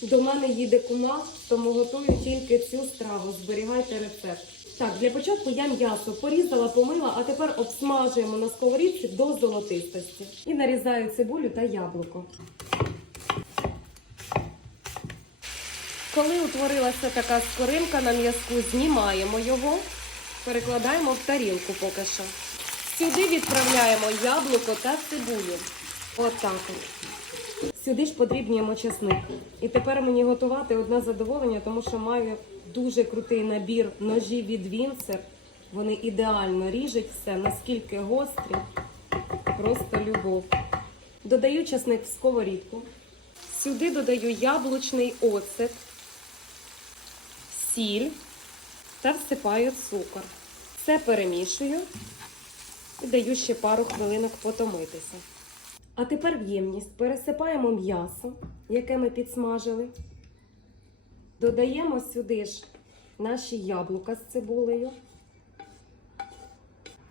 До мене їде кума, тому готую тільки цю страву. Зберігайте рецепт. Так, для початку я м'ясо порізала, помила, а тепер обсмажуємо на сковорідці до золотистості. І нарізаю цибулю та яблуко. Коли утворилася така скоринка на м'язку, знімаємо його, перекладаємо в тарілку поки що. Сюди відправляємо яблуко та цибулю. Отак. от. Сюди ж подрібнюємо чесник. І тепер мені готувати одне задоволення, тому що маю дуже крутий набір ножів від Вінцер. Вони ідеально ріжуть все, наскільки гострі. Просто любов. Додаю чесник в сковорідку. Сюди додаю яблучний оцет, сіль та всипаю цукор. Все перемішую і даю ще пару хвилинок потомитися. А тепер в ємність пересипаємо м'ясо, яке ми підсмажили. Додаємо сюди ж наші яблука з цибулею.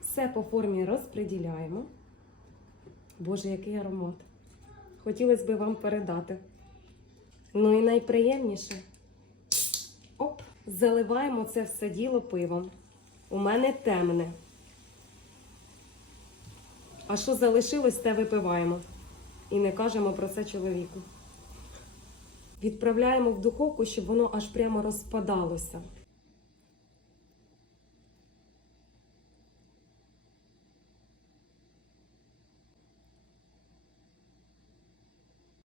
Все по формі розподіляємо. Боже, який аромат! Хотілося б вам передати. Ну і найприємніше. Оп, заливаємо це все діло пивом. У мене темне. А що залишилось, те випиваємо. І не кажемо про це чоловіку. Відправляємо в духовку, щоб воно аж прямо розпадалося.